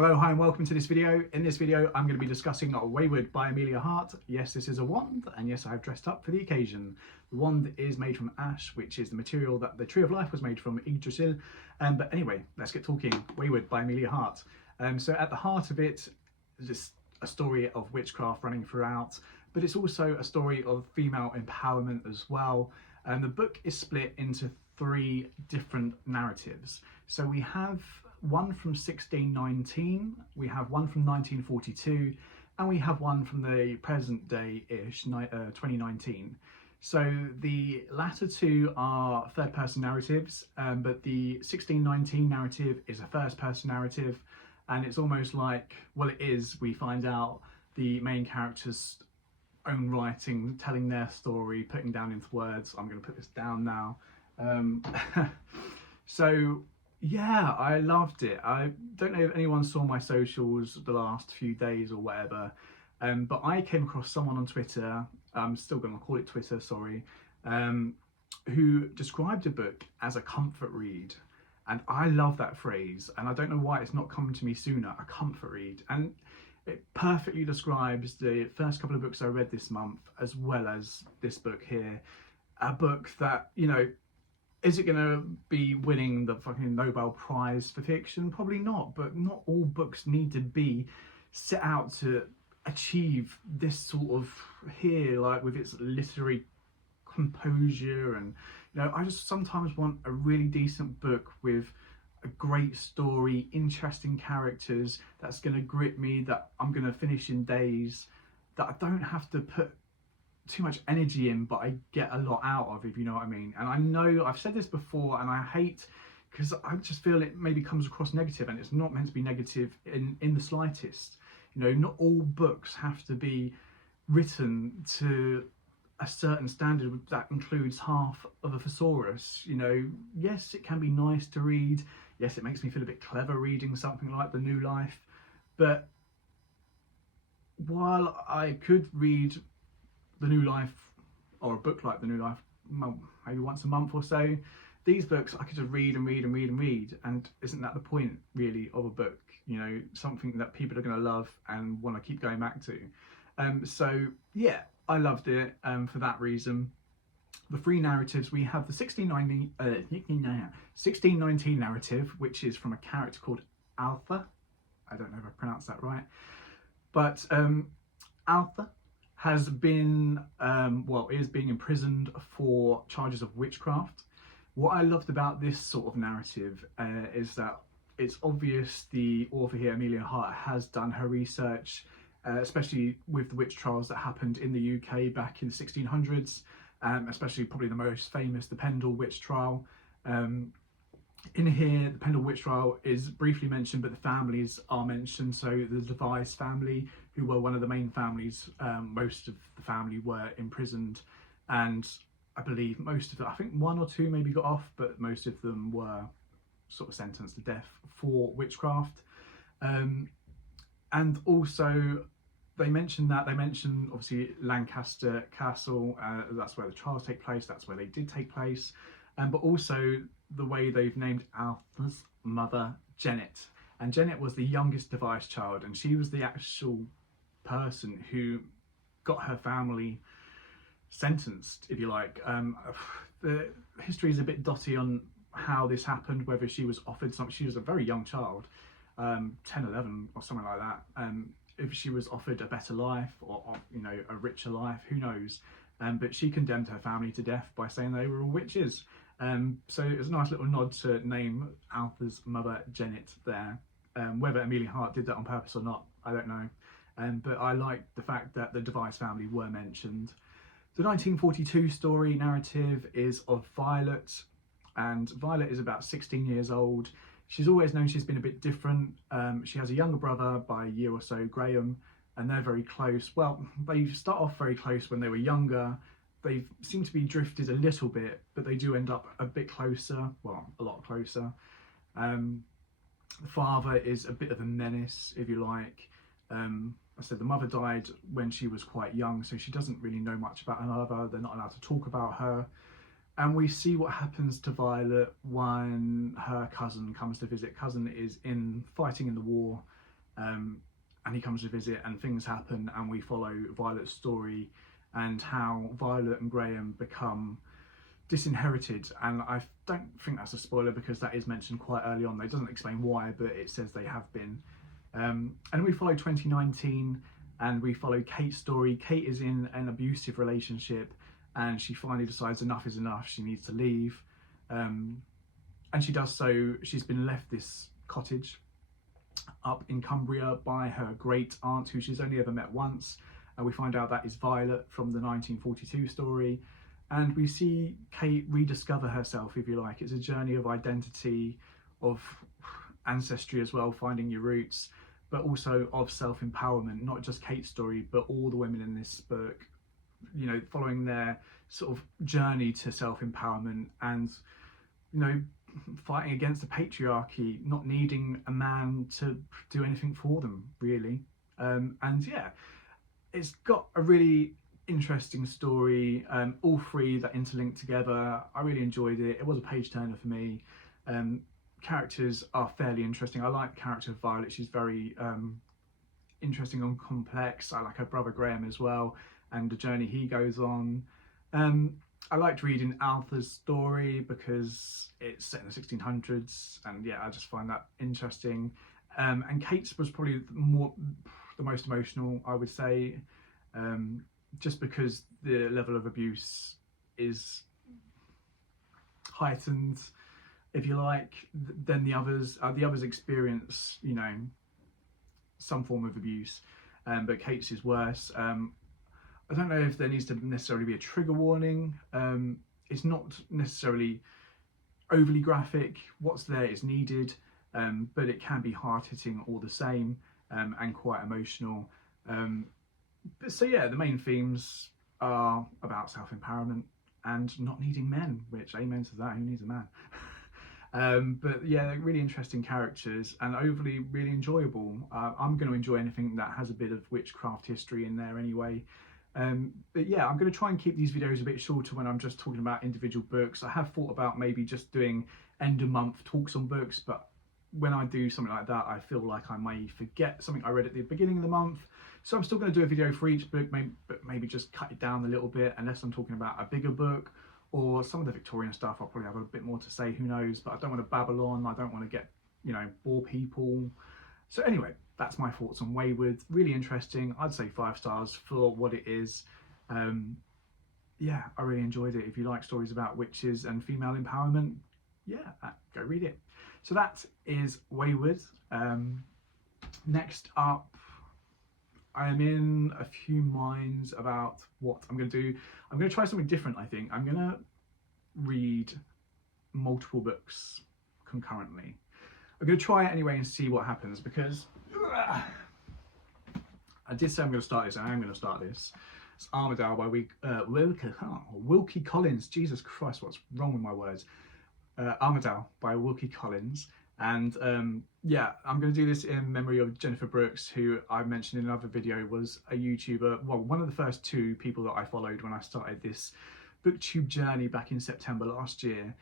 Hello, hi and welcome to this video. In this video I'm going to be discussing Weyward by Emilia Hart. Yes, this is a wand, and yes, I've dressed up for the occasion. The wand is made from ash, which is the material that the Tree of Life was made from, Yggdrasil. But anyway, let's get talking. Weyward by Emilia Hart. So at the heart of it is just a story of witchcraft running throughout, but it's also a story of female empowerment as well. And the book is split into three different narratives. So we have one from 1619, we have one from 1942, and we have one from the present day-ish, 2019. So the latter two are third person narratives, but the 1619 narrative is a first person narrative, and it's almost like, well, it is, we find out the main character's own writing, telling their story, putting down into words. I'm going to put this down now. So yeah, I loved it. I don't know if anyone saw my socials the last few days or whatever, but I came across someone on Twitter, I'm still going to call it Twitter, sorry, who described a book as a comfort read. And I love that phrase, and I don't know why it's not come to me sooner, a comfort read. And it perfectly describes the first couple of books I read this month, as well as this book here. A book that, you know, is it going to be winning the fucking Nobel Prize for fiction? Probably not, but not all books need to be set out to achieve this sort of here, like with its literary composure. And, you know, I just sometimes want a really decent book with a great story, interesting characters, that's going to grip me, that I'm going to finish in days, that I don't have to put too much energy in, but I get a lot out of, if you know what I mean. And I know I've said this before, and I hate, because I just feel it maybe comes across negative, and it's not meant to be negative in the slightest. You know, not all books have to be written to a certain standard that includes half of a thesaurus. You know, yes, it can be nice to read. Yes, it makes me feel a bit clever reading something like The New Life. But while I could read The New Life, or a book like The New Life, maybe once a month or so, these books I could just read and read and read and read. And isn't that the point really of a book? You know, something that people are going to love and want to keep going back to. So yeah, I loved it for that reason. The three narratives, we have the 1619 narrative, which is from a character called Alpha. I don't know if I pronounced that right, but Alpha has been, is being imprisoned for charges of witchcraft. What I loved about this sort of narrative is that it's obvious the author here, Emilia Hart, has done her research, especially with the witch trials that happened in the UK back in the 1600s, especially probably the most famous, the Pendle witch trial. In here, the Pendle witch trial is briefly mentioned, but the families are mentioned. So the Device family, who were one of the main families, most of the family were imprisoned, and I believe most of them, I think one or two maybe got off, but most of them were sort of sentenced to death for witchcraft. And also they mention obviously Lancaster Castle, that's where the trials take place, that's where they did take place, but also the way they've named Alpha's mother, Janet. And Janet was the youngest Device child, and she was the actual person who got her family sentenced, if you like. The history is a bit dotty on how this happened, whether she was offered something. She was a very young child, 10, 11 or something like that. If she was offered a better life, or you know, a richer life, who knows. But she condemned her family to death by saying they were all witches. So it was a nice little nod to name Alpha's mother Janet there. Whether Emilia Hart did that on purpose or not, I don't know. But I liked the fact that the Device family were mentioned. The 1942 story narrative is of Violet, and Violet is about 16 years old. She's always known she's been a bit different. She has a younger brother by a year or so, Graham, and they're very close. Well, they start off very close when they were younger. They seem to be drifted a little bit, but they do end up a bit closer, well, a lot closer. The father is a bit of a menace, if you like. I said the mother died when she was quite young, so she doesn't really know much about her mother. They're not allowed to talk about her. And we see what happens to Violet when her cousin comes to visit. Cousin is fighting in the war and he comes to visit, and things happen, and we follow Violet's story and how Violet and Graham become disinherited. And I don't think that's a spoiler because that is mentioned quite early on. It doesn't explain why, but it says they have been. And we follow 2019, and we follow Kate's story. Kate is in an abusive relationship, and she finally decides enough is enough. She needs to leave, and she does so. She's been left this cottage up in Cumbria by her great aunt, who she's only ever met once. And we find out that is Violet from the 1942 story. And we see Kate rediscover herself, if you like. It's a journey of identity, of ancestry as well, finding your roots, but also of self-empowerment. Not just Kate's story, but all the women in this book, you know, following their sort of journey to self-empowerment and, you know, fighting against the patriarchy, not needing a man to do anything for them, really. And yeah, it's got a really interesting story, all three that interlink together. I really enjoyed it. It was a page turner for me. Characters are fairly interesting. I like the character of Violet. She's very interesting and complex. I like her brother Graham as well, and the journey he goes on. I liked reading Alpha's story because it's set in the 1600s, and yeah, I just find that interesting. And Kate's was probably the most emotional, I would say, just because the level of abuse is heightened, if you like, than the others. The others experience, you know, some form of abuse, but Kate's is worse. I don't know if there needs to necessarily be a trigger warning. It's not necessarily overly graphic. What's there is needed, but it can be hard-hitting all the same, and quite emotional. So yeah, the main themes are about self-empowerment and not needing men, which amen to that, who needs a man? But yeah, they're really interesting characters and overly really enjoyable. I'm going to enjoy anything that has a bit of witchcraft history in there anyway. But yeah, I'm going to try and keep these videos a bit shorter when I'm just talking about individual books. I have thought about maybe just doing end of month talks on books, but when I do something like that, I feel like I may forget something I read at the beginning of the month. So I'm still going to do a video for each book, but maybe just cut it down a little bit, unless I'm talking about a bigger book or some of the Victorian stuff. I'll probably have a bit more to say, who knows, but I don't want to babble on. I don't want to get, you know, bore people. So anyway, that's my thoughts on Weyward. Really interesting. I'd say 5 stars for what it is. Yeah, I really enjoyed it. If you like stories about witches and female empowerment, yeah, go read it. So that is Weyward. Next up, I am in a few minds about what I'm going to do. I'm going to try something different, I think. I'm going to read multiple books concurrently. I'm going to try it anyway and see what happens, because I did say I'm going to start this, and I am going to start this. It's Armadale by Wilkie Collins. Jesus Christ, what's wrong with my words? Armadale by Wilkie Collins. And yeah, I'm going to do this in memory of Jennifer Brooks, who I mentioned in another video was a YouTuber, well, one of the first 2 people that I followed when I started this booktube journey back in September last year.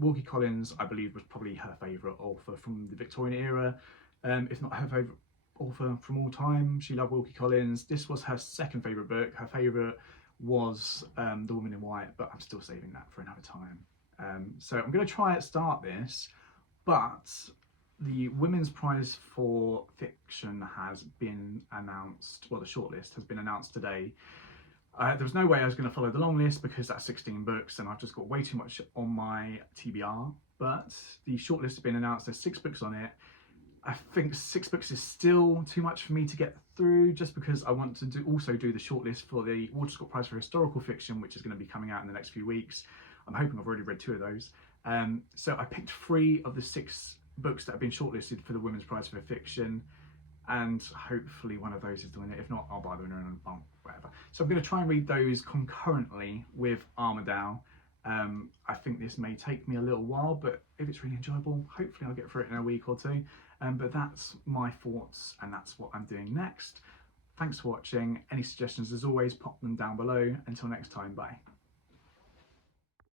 Wilkie Collins, I believe, was probably her favourite author from the Victorian era, if not her favourite author from all time. She loved Wilkie Collins. This was her 2nd favourite book. Her favourite was The Woman in White, but I'm still saving that for another time. So I'm going to try and start this, but the Women's Prize for Fiction has been announced, well, the shortlist has been announced today. There was no way I was going to follow the long list because that's 16 books and I've just got way too much on my TBR, but the shortlist has been announced. There's 6 books on it. I think 6 books is still too much for me to get through, just because I want to also do the shortlist for the Walter Scott Prize for Historical Fiction, which is going to be coming out in the next few weeks. I'm hoping I've already read 2 of those. So I picked 3 of the 6 books that have been shortlisted for the Women's Prize for Fiction, and hopefully one of those is doing it. If not, I'll buy them in a bump, whatever. So I'm going to try and read those concurrently with Armadale. I think this may take me a little while, but if it's really enjoyable, hopefully I'll get through it in a week or 2. But that's my thoughts, and that's what I'm doing next. Thanks for watching. Any suggestions, as always, pop them down below. Until next time, bye.